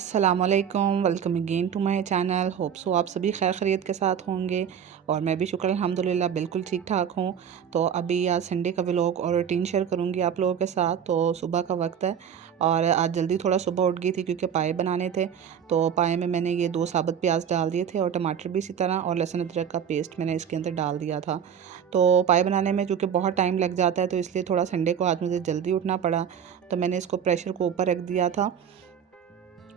अस्सलामुअलैकुम, welcome again to my channel. Hope so आप सभी खैर खैरियत के साथ होंगे और मैं भी शुक्र अल्हम्दुलिल्लाह बिल्कुल ठीक ठाक हूँ। तो अभी आज संडे का व्लॉग और रूटीन शेयर करूँगी आप लोगों के साथ। तो सुबह का वक्त है और आज जल्दी थोड़ा सुबह उठ गई थी क्योंकि पाए बनाने थे। तो पाए में मैंने ये 2 साबुत प्याज डाल दिए थे और टमाटर भी इसी तरह, और लहसुन अदरक का पेस्ट मैंने इसके अंदर डाल दिया था। तो पाए बनाने में चूँकि बहुत टाइम लग जाता है तो इसलिए थोड़ा संडे को आज मुझे जल्दी उठना पड़ा। तो मैंने इसको प्रेशर को ऊपर रख दिया था।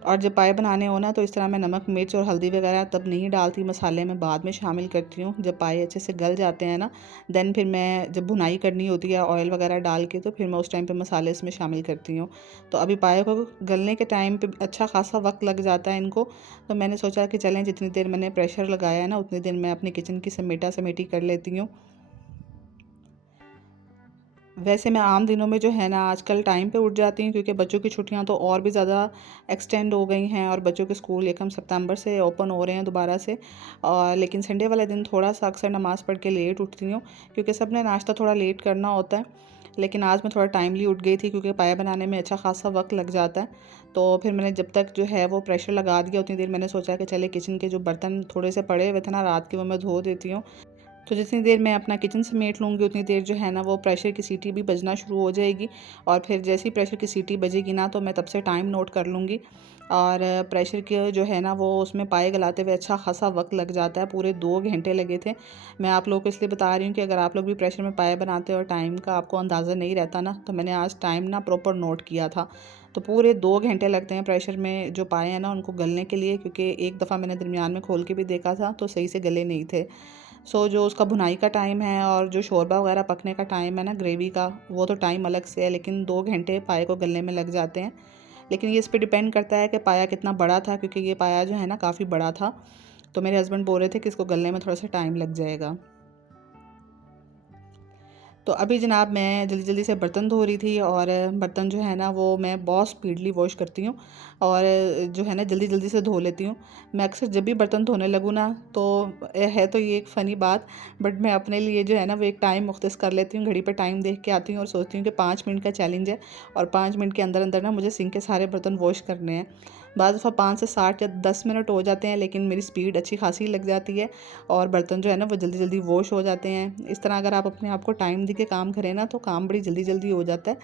और जब पाए बनाने हो ना तो इस तरह मैं नमक मिर्च और हल्दी वगैरह तब नहीं डालती, मसाले में बाद में शामिल करती हूँ जब पाए अच्छे से गल जाते हैं ना। देन फिर मैं जब भुनाई करनी होती है ऑयल वगैरह डाल के, तो फिर मैं उस टाइम पे मसाले इसमें शामिल करती हूँ। तो अभी पाए को गलने के टाइम पे अच्छा खासा वक्त लग जाता है इनको। तो मैंने सोचा कि चलें, जितनी देर मैंने प्रेशर लगाया है ना उतनी देर मैं अपनी किचन की समेटा समेटी कर लेती हूँ। वैसे मैं आम दिनों में जो है ना आजकल टाइम पे उठ जाती हूँ क्योंकि बच्चों की छुट्टियां तो और भी ज़्यादा एक्सटेंड हो गई हैं और बच्चों के स्कूल 1 सितंबर से ओपन हो रहे हैं दोबारा से। और लेकिन संडे वाले दिन थोड़ा सा अक्सर नमाज़ पढ़ के लेट उठती हूँ क्योंकि सब ने नाश्ता थोड़ा लेट करना होता है। लेकिन आज मैं थोड़ा टाइमली उठ गई थी क्योंकि पाया बनाने में अच्छा खासा वक्त लग जाता है। तो फिर मैंने जब तक जो है वो प्रेशर लगा दिया उतनी देर मैंने सोचा कि चले किचन के जो बर्तन थोड़े से पड़े हुए थे ना रात के, वो मैं धो देती हूँ। तो जितनी देर मैं अपना किचन समेट लूँगी उतनी देर जो है ना वो प्रेशर की सीटी भी बजना शुरू हो जाएगी। और फिर जैसे ही प्रेशर की सीटी बजेगी ना तो मैं तब से टाइम नोट कर लूँगी। और प्रेशर के जो है ना वो उसमें पाए गलाते हुए अच्छा खासा वक्त लग जाता है, पूरे 2 घंटे लगे थे। मैं आप लोगों को इसलिए बता रही हूँ कि अगर आप लोग भी प्रेशर में पाए बनाते हो और टाइम का आपको अंदाज़ा नहीं रहता ना, तो मैंने आज टाइम ना प्रॉपर नोट किया था। तो पूरे 2 घंटे लगते हैं प्रेशर में जो पाए हैं ना उनको गलने के लिए, क्योंकि एक दफ़ा मैंने दरमियान में खोल के भी देखा था तो सही से गले नहीं थे। जो उसका भुनाई का टाइम है और जो शोरबा वगैरह पकने का टाइम है ना ग्रेवी का, वो तो टाइम अलग से है, लेकिन 2 घंटे पाए को गलने में लग जाते हैं। लेकिन ये इस पे डिपेंड करता है कि पाया कितना बड़ा था, क्योंकि ये पाया जो है ना काफ़ी बड़ा था। तो मेरे हस्बैंड बोल रहे थे कि इसको गलने में थोड़ा सा टाइम लग जाएगा। तो अभी जनाब मैं जल्दी जल्दी से बर्तन धो रही थी और बर्तन जो है ना वो मैं बहुत स्पीडली वॉश करती हूँ और जो है ना जल्दी जल्दी से धो लेती हूँ। मैं अक्सर जब भी बर्तन धोने लगूँ ना तो है तो ये एक फ़नी बात, बट मैं अपने लिए जो है ना वो एक टाइम मुख्तस कर लेती हूँ, घड़ी पे टाइम देख के आती हूँ और सोचती हूँ कि 5 मिनट का चैलेंज है और 5 मिनट के अंदर अंदर ना मुझे सिंक के सारे बर्तन वॉश करने हैं। बाद दफ़ा 5 से 60 या 10 मिनट हो जाते हैं, लेकिन मेरी स्पीड अच्छी खासी लग जाती है और बर्तन जो है ना वो जल्दी जल्दी वॉश हो जाते हैं। इस तरह अगर आप अपने आप को टाइम दे के काम करें ना तो काम बड़ी जल्दी जल्दी हो जाता है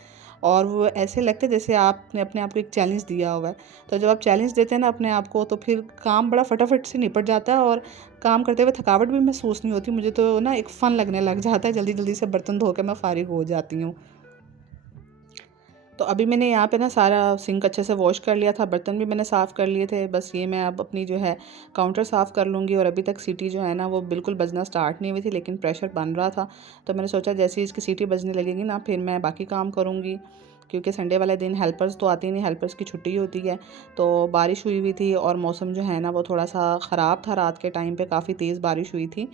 और वो ऐसे लगता है जैसे आपने अपने आप को एक चैलेंज दिया हुआ है। तो जब आप चैलेंज देते हैं ना अपने आप को तो फिर काम बड़ा फटाफट से निपट जाता है और काम करते हुए थकावट भी महसूस नहीं होती। मुझे तो ना एक फ़न लगने लग जाता है, जल्दी जल्दी से बर्तन धो के मैं फ़ारिग हो जाती हूँ। तो अभी मैंने यहाँ पे ना सारा सिंक अच्छे से वॉश कर लिया था, बर्तन भी मैंने साफ़ कर लिए थे। बस ये मैं अब अपनी जो है काउंटर साफ़ कर लूँगी। और अभी तक सीटी जो है ना वो बिल्कुल बजना स्टार्ट नहीं हुई थी, लेकिन प्रेशर बन रहा था। तो मैंने सोचा जैसे ही इसकी सीटी बजने लगेगी ना फिर मैं बाकी काम करूँगी, क्योंकि संडे वाले दिन हेल्पर्स तो आती नहीं, हेल्पर्स की छुट्टी होती है। तो बारिश हुई हुई थी और मौसम जो है ना वो थोड़ा सा ख़राब था, रात के टाइम पे काफ़ी तेज़ बारिश हुई थी।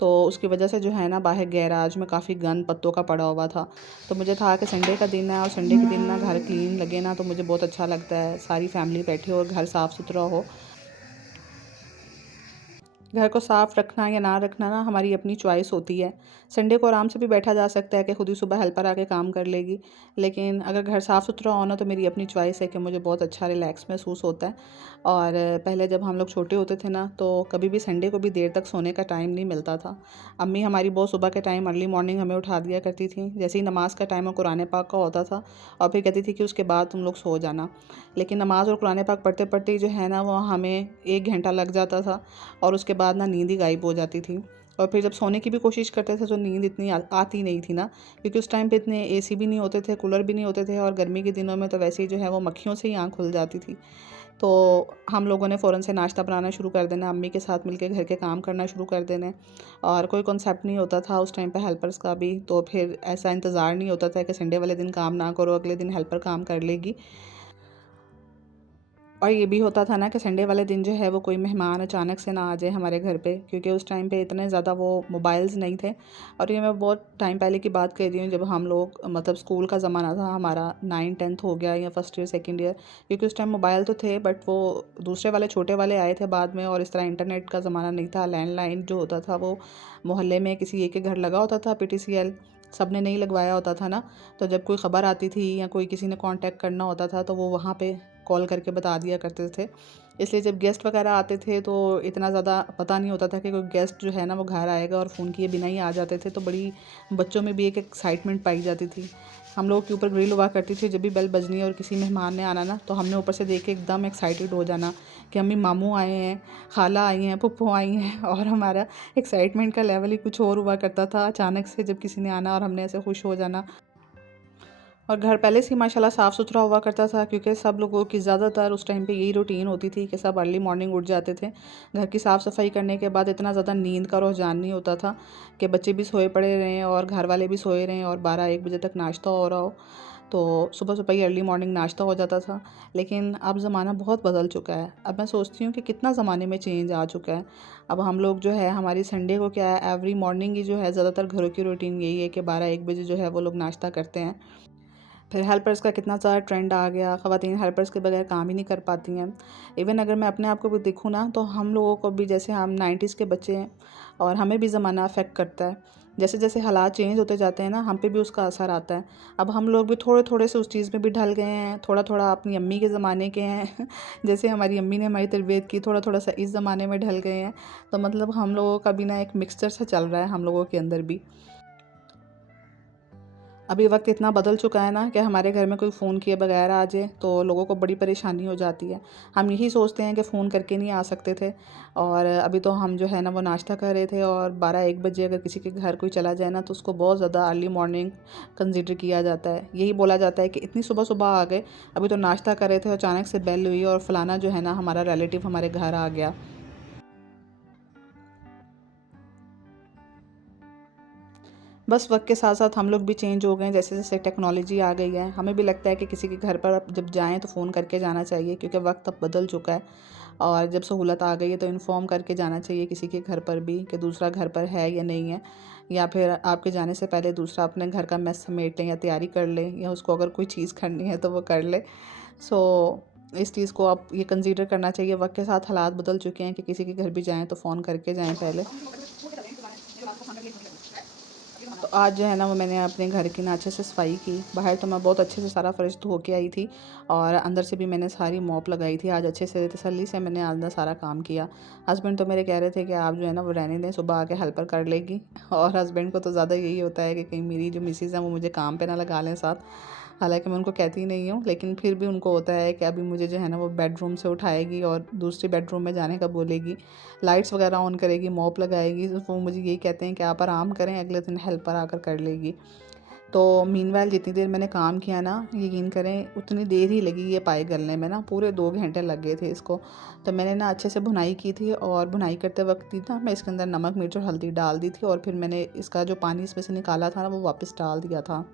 तो उसकी वजह से जो है ना बाहर गैराज में काफ़ी गंद पत्तों का पड़ा हुआ था। तो मुझे था कि संडे का दिन है और संडे के दिन ना घर क्लीन लगे ना तो मुझे बहुत अच्छा लगता है, सारी फैमिली बैठे हो और घर साफ़ सुथरा हो। घर को साफ़ रखना या ना रखना ना हमारी अपनी चॉइस होती है। संडे को आराम से भी बैठा जा सकता है कि खुद ही सुबह हेल्पर आके काम कर लेगी। लेकिन अगर घर साफ़ सुथरा हो ना तो मेरी अपनी चॉइस है कि मुझे बहुत अच्छा रिलैक्स महसूस होता है। और पहले जब हम लोग छोटे होते थे ना तो कभी भी संडे को भी देर तक सोने का टाइम नहीं मिलता था। अम्मी हमारी बहुत सुबह के टाइम अर्ली मॉर्निंग हमें उठा दिया करती थी, जैसे ही नमाज़ का टाइम और कुरान पाक का होता था, और फिर कहती थी कि उसके बाद तुम लोग सो जाना। लेकिन नमाज़ और कुरान पाक पढ़ते पढ़ते ही जो है ना वो हमें 1 घंटा लग जाता था और उसके बाद ना नींद ही गायब हो जाती थी। और फिर जब सोने की भी कोशिश करते थे तो नींद इतनी आती नहीं थी ना, क्योंकि उस टाइम पे इतने एसी भी नहीं होते थे, कूलर भी नहीं होते थे और गर्मी के दिनों में तो वैसे ही जो है वो मक्खियों से ही आँख खुल जाती थी। तो हम लोगों ने फ़ौरन से नाश्ता बनाना शुरू कर देना, अम्मी के साथ मिलके घर के काम करना शुरू कर देने। और कोई कॉन्सेप्ट नहीं होता था उस टाइम पे हेल्पर्स का भी, तो फिर ऐसा इंतज़ार नहीं होता था कि संडे वाले दिन काम ना करो, अगले दिन हेल्पर काम कर लेगी। और ये भी होता था ना कि संडे वाले दिन जो है वो कोई मेहमान अचानक से ना आ जाए हमारे घर पे, क्योंकि उस टाइम पे इतने ज़्यादा वो मोबाइल्स नहीं थे। और ये मैं बहुत टाइम पहले की बात कर रही हूँ जब हम लोग मतलब स्कूल का ज़माना था हमारा, 9th-10th हो गया या फर्स्ट ईयर सेकंड ईयर, क्योंकि उस टाइम मोबाइल तो थे बट वो दूसरे वाले छोटे वाले आए थे बाद में। और इस तरह इंटरनेट का ज़माना नहीं था। लैंडलाइन जो होता था वो मोहल्ले में किसी एक के घर लगा होता था, PTCL सब ने नहीं लगवाया होता था ना। तो जब कोई ख़बर आती थी या कोई किसी ने कांटेक्ट करना होता था तो वो वहाँ पे कॉल करके बता दिया करते थे। इसलिए जब गेस्ट वगैरह आते थे तो इतना ज़्यादा पता नहीं होता था कि कोई गेस्ट जो है ना वो घर आएगा, और फ़ोन किए बिना ही आ जाते थे। तो बड़ी बच्चों में भी एक एक्साइटमेंट पाई जाती थी। हम लोगों के ऊपर ग्रिल हुआ करती थी, जब भी बेल बजनी है और किसी मेहमान ने आना ना, तो हमने ऊपर से देख के एकदम एक्साइटेड हो जाना कि अम्मी मामू आए हैं, खाला आई हैं, फूफू आई हैं। और हमारा एक्साइटमेंट का लेवल ही कुछ और हुआ करता था अचानक से जब किसी ने आना और हमने ऐसे खुश हो जाना। और घर पहले से ही माशाल्लाह साफ़ सुथरा हुआ करता था, क्योंकि सब लोगों की ज़्यादातर उस टाइम पे यही रूटीन होती थी कि सब अर्ली मॉर्निंग उठ जाते थे। घर की साफ़ सफाई करने के बाद इतना ज़्यादा नींद का रुझान नहीं होता था कि बच्चे भी सोए पड़े रहें और घर वाले भी सोए रहें और 12-1 बजे तक नाश्ता हो रहा हो। तो सुबह सुबह ही अर्ली मॉर्निंग नाश्ता हो जाता था। लेकिन अब ज़माना बहुत बदल चुका है। अब मैं सोचती हूँ कि कितना ज़माने में चेंज आ चुका है। अब हम लोग जो है, हमारी संडे को क्या है, एवरी मॉर्निंग ही जो है, ज़्यादातर घरों की रूटीन यही है कि 12-1 बजे जो है वो लोग नाश्ता करते हैं। फिर हेल्पर्स का कितना ज़्यादा ट्रेंड आ गया, ख़वातीन हेल्पर्स के बगैर काम ही नहीं कर पाती हैं। इवन अगर मैं अपने आप को भी देखूँ ना, तो हम लोगों को भी, जैसे हम 90s के बच्चे हैं और हमें भी ज़माना अफेक्ट करता है। जैसे जैसे हालात चेंज होते जाते हैं ना, हम पे भी उसका असर आता है। अब हम लोग भी थोड़े थोड़े से उस चीज़ में भी ढल गए हैं, थोड़ा थोड़ा अपनी अम्मी के ज़माने के हैं। जैसे हमारी अम्मी ने हमारी तरबियत की, थोड़ा थोड़ा सा इस ज़माने में ढल गए हैं। तो मतलब हम लोगों का भी ना एक मिक्सचर सा चल रहा है हम लोगों के अंदर भी। अभी वक्त इतना बदल चुका है ना कि हमारे घर में कोई फ़ोन किए बगैर आ जाए तो लोगों को बड़ी परेशानी हो जाती है। हम यही सोचते हैं कि फ़ोन करके नहीं आ सकते थे। और अभी तो हम जो है ना वो नाश्ता कर रहे थे, और 12-1 बजे अगर किसी के घर कोई चला जाए ना, तो उसको बहुत ज़्यादा अर्ली मॉर्निंग कंसीडर किया जाता है। यही बोला जाता है कि इतनी सुबह सुबह आ गए, अभी तो नाश्ता कर रहे थे और अचानक से बेल हुई और फलाना जो है ना हमारा रिलेटिव हमारे घर आ गया। बस वक्त के साथ साथ हम लोग भी चेंज हो गए हैं। जैसे जैसे टेक्नोलॉजी आ गई है, हमें भी लगता है कि किसी के घर पर अब जब जाएं तो फ़ोन करके जाना चाहिए, क्योंकि वक्त अब बदल चुका है। और जब सहूलत आ गई है तो इन्फॉर्म करके जाना चाहिए किसी के घर पर भी कि दूसरा घर पर है या नहीं है। या फिर आपके जाने से पहले दूसरा अपने घर का मैस समेट लें या तैयारी कर लें, या उसको अगर कोई चीज़ करनी है तो वो कर ले। सो इस चीज़ को आप ये कंसीडर करना चाहिए। वक्त के साथ हालात बदल चुके हैं कि किसी के घर भी जाएँ तो फ़ोन करके जाएँ पहले। तो आज जो है ना वो मैंने अपने घर की ना अच्छे से सफाई की। बाहर तो मैं बहुत अच्छे से सारा फ़र्श धो के आई थी, और अंदर से भी मैंने सारी मॉप लगाई थी। आज अच्छे से तसल्ली से मैंने अंदर सारा काम किया। हस्बैंड तो मेरे कह रहे थे कि आप जो है ना वो रहने दें, सुबह आके हेल्पर कर लेगी। और हस्बैंड को तो ज़्यादा यही होता है कि कहीं मेरी जो मिसेज़ हैं वो मुझे काम पे ना लगा लें साथ। हालाँकि मैं उनको कहती नहीं हूँ, लेकिन फिर भी उनको होता है कि अभी मुझे जो है ना वो बेडरूम से उठाएगी और दूसरे बेडरूम में जाने का बोलेगी, लाइट्स वगैरह ऑन करेगी, मॉप लगाएगी। तो वो मुझे यही कहते हैं कि आप आराम करें, अगले दिन हेल्पर आकर कर लेगी। तो मीनवाइल जितनी देर मैंने काम किया ना, यकीन करें उतनी देर ही लगी ये पाए गलने में ना, पूरे 2 घंटे लग गए थे इसको। तो मैंने ना अच्छे से भुनाई की थी, और भुनाई करते वक्त ही ना मैं इसके अंदर नमक, मिर्च और हल्दी डाल दी थी, और फिर मैंने इसका जो पानी इसमें से निकाला था ना वो वापस डाल दिया था।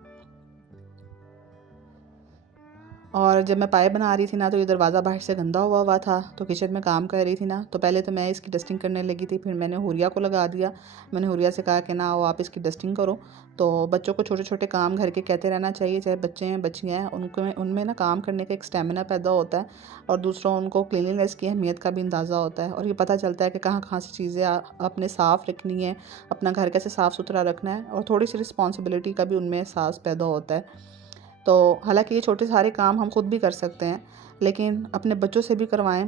और जब मैं पाए बना रही थी ना, तो ये दरवाज़ा बाहर से गंदा हुआ हुआ था। तो किचन में काम कर रही थी ना, तो पहले तो मैं इसकी डस्टिंग करने लगी थी, फिर मैंने हुरिया को लगा दिया। मैंने हुरिया से कहा कि ना आओ आप इसकी डस्टिंग करो। तो बच्चों को छोटे छोटे काम घर के कहते रहना चाहिए, चाहे बच्चे हैं बच्चियाँ हैं, उनको उनमें ना काम करने का एक स्टेमिना पैदा होता है। और दूसरा, उनको क्लीनलीनेस की अहमियत का भी अंदाज़ा होता है, और ये पता चलता है कि कहाँ कहाँ से चीज़ें अपने साफ़ रखनी है, अपना घर कैसे साफ़ सुथरा रखना है, और थोड़ी सी रिस्पॉन्सिबिलिटी का भी उनमें एहसास पैदा होता है। तो हालाँकि ये छोटे सारे काम हम खुद भी कर सकते हैं, लेकिन अपने बच्चों से भी करवाएँ।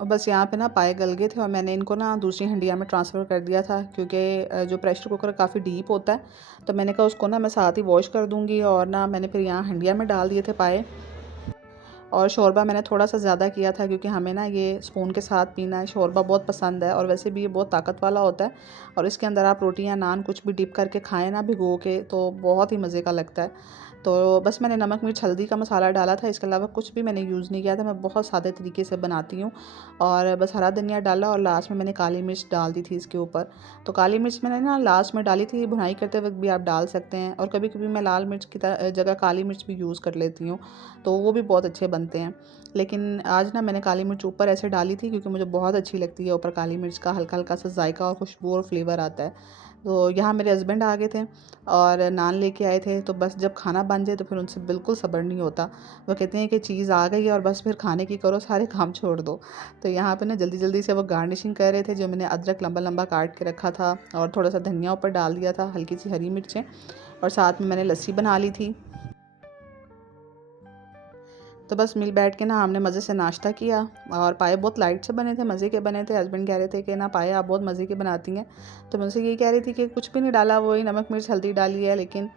और बस यहाँ पे ना पाए गल गए थे, और मैंने इनको ना दूसरी हंडिया में ट्रांसफ़र कर दिया था, क्योंकि जो प्रेशर कुकर काफ़ी डीप होता है। तो मैंने कहा उसको ना मैं साथ ही वॉश कर दूँगी, और ना मैंने फिर यहाँ हंडिया में डाल दिए थे पाए। और शोरबा मैंने थोड़ा सा ज़्यादा किया था, क्योंकि हमें ना ये स्पून के साथ पीना है, शोरबा बहुत पसंद है, और वैसे भी ये बहुत ताकत वाला होता है। और इसके अंदर आप रोटी या नान कुछ भी डिप करके खाएं ना भिगो के, तो बहुत ही मज़े का लगता है। तो बस मैंने नमक मिर्च हल्दी का मसाला डाला था, इसके अलावा कुछ भी मैंने यूज़ नहीं किया था। मैं बहुत सादे तरीके से बनाती हूँ। और बस हरा धनिया डाला, और लास्ट में मैंने काली मिर्च डाल दी थी इसके ऊपर। तो काली मिर्च मैंने ना लास्ट में डाली थी, भुनाई करते वक्त भी आप डाल सकते हैं, और कभी कभी मैं लाल मिर्च की जगह काली मिर्च भी यूज़ कर लेती हूँ, तो वो भी बहुत अच्छे बनते हैं। लेकिन आज ना मैंने काली मिर्च ऊपर ऐसे डाली थी, क्योंकि मुझे बहुत अच्छी लगती है ऊपर काली मिर्च का हल्का हल्का सा जायका और खुशबू और फ्लेवर आता है। तो यहाँ मेरे हस्बैंड आ गए थे और नान लेके आए थे, तो बस जब खाना बन जाए तो फिर उनसे बिल्कुल सब्र नहीं होता। वो कहते हैं कि चीज़ आ गई है और बस फिर खाने की करो, सारे काम छोड़ दो। तो यहाँ पे ना जल्दी जल्दी से वो गार्निशिंग कर रहे थे, जो मैंने अदरक लंबा लंबा काट के रखा था, और थोड़ा सा धनिया ऊपर डाल दिया था, हल्की सी हरी मिर्चें, और साथ में मैंने लस्सी बना ली थी। तो बस मिल बैठ के ना हमने मज़े से नाश्ता किया। और पाए बहुत लाइट से बने थे, मज़े के बने थे। हस्बैंड कह रहे थे कि ना पाए आप बहुत मज़े के बनाती हैं। तो मैं उनसे यही कह रही थी कि कुछ भी नहीं डाला, वही नमक मिर्च हल्दी डाली है, लेकिन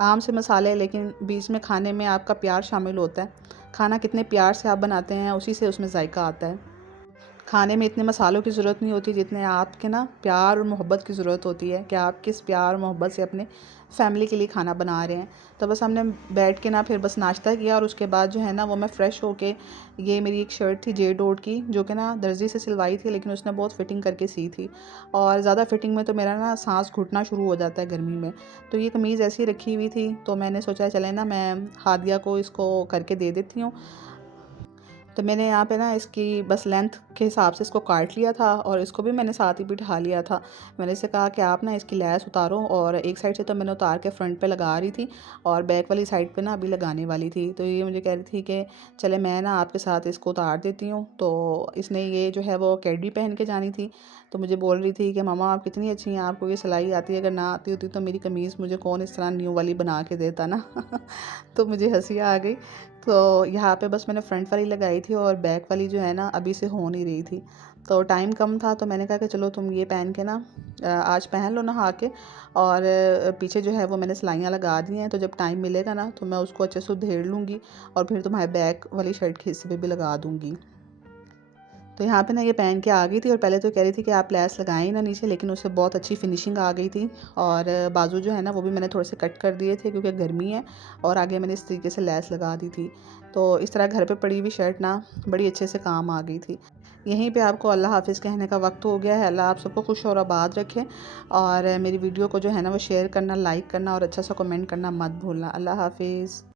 आम से मसाले, लेकिन बीच में खाने में आपका प्यार शामिल होता है। खाना कितने प्यार से आप बनाते हैं, उसी से उसमें जायका आता है। खाने में इतने मसालों की ज़रूरत नहीं होती जितने आपके ना प्यार और मोहब्बत की ज़रूरत होती है, कि आप किस प्यार और मोहब्बत से अपने फैमिली के लिए खाना बना रहे हैं। तो बस हमने बैठ के ना फिर बस नाश्ता किया, और उसके बाद जो है ना वो मैं फ़्रेश होके, ये मेरी एक शर्ट थी जे डॉट की, जो कि ना दर्जी से सिलवाई थी, लेकिन उसने बहुत फ़िटिंग करके सी थी, और ज़्यादा फ़िटिंग में तो मेरा ना सांस घुटना शुरू हो जाता है गर्मी में। तो ये कमीज़ ऐसी ही रखी हुई थी, तो मैंने सोचा चले ना मैं हादिया को इसको करके दे देती हूँ। तो मैंने यहाँ पे ना इसकी बस लेंथ के हिसाब से इसको काट लिया था, और इसको भी मैंने साथ ही बिठा लिया था। मैंने इसे कहा कि आप ना इसकी लैस उतारो, और एक साइड से तो मैंने उतार के फ्रंट पे लगा रही थी, और बैक वाली साइड पे ना अभी लगाने वाली थी। तो ये मुझे कह रही थी कि चले मैं ना आपके साथ इसको उतार देती हूँ। तो इसने ये जो है वो कैडी पहन के जानी थी, तो मुझे बोल रही थी कि मामा आप कितनी अच्छी हैं, आपको ये सिलाई आती है, अगर ना आती होती तो मेरी कमीज़ मुझे कौन इस तरह न्यू वाली बना के देता ना। तो मुझे हंसी आ गई। तो यहाँ पे बस मैंने फ्रंट वाली लगाई थी, और बैक वाली जो है ना अभी से हो नहीं रही थी। तो टाइम कम था, तो मैंने कहा कि चलो तुम ये पहन के ना आज पहन लो नहा के, और पीछे जो है वो मैंने सिलाइयाँ लगा दी हैं। तो जब टाइम मिलेगा ना तो मैं उसको अच्छे से उधेड़ लूँगी, और फिर तुम्हारे बैक वाली शर्ट के हिस्से पे भी लगा दूँगी। तो यहाँ पे ना ये पहन के आ गई थी, और पहले तो कह रही थी कि आप लेस लगाएं ना नीचे, लेकिन उससे बहुत अच्छी फिनिशिंग आ गई थी। और बाजू जो है ना वो भी मैंने थोड़े से कट कर दिए थे, क्योंकि गर्मी है, और आगे मैंने इस तरीके से लेस लगा दी थी। तो इस तरह घर पे पड़ी हुई शर्ट ना बड़ी अच्छे से काम आ गई थी। यहीं पे आपको अल्लाह हाफ़िज़ कहने का वक्त हो गया है। अल्लाह आप सबको खुश और आबाद रखे, और मेरी वीडियो को जो है ना वो शेयर करना, लाइक करना, और अच्छा सा कमेंट करना मत भूलना। अल्लाह हाफ़िज़।